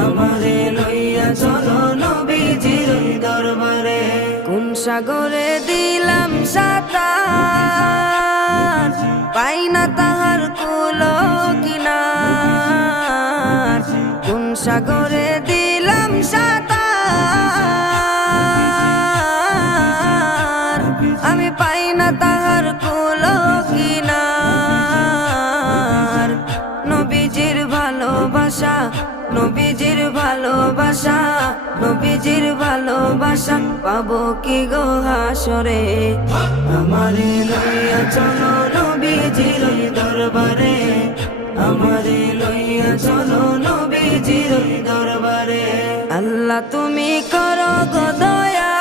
আমারে লইয়া চলো নবীজির দরবারে। কোন সাগরে দিলাম সাঁতার, পাই না তাহার কুলো কিনার। কোন সাগরে দিলাম সাঁতার, আমি পাই না তাহার কুলো কিনার। নবীজির ভালোবাসা, নবীজির ভালোবাসা, নবীজির ভালোবাসা পাবো কি গো হাসরে। আমারে লইয়া চলো নবীজির দরবারে, আমারে লইয়া চলো নবীজির দরবারে। আল্লাহ তুমি করো গো দয়া,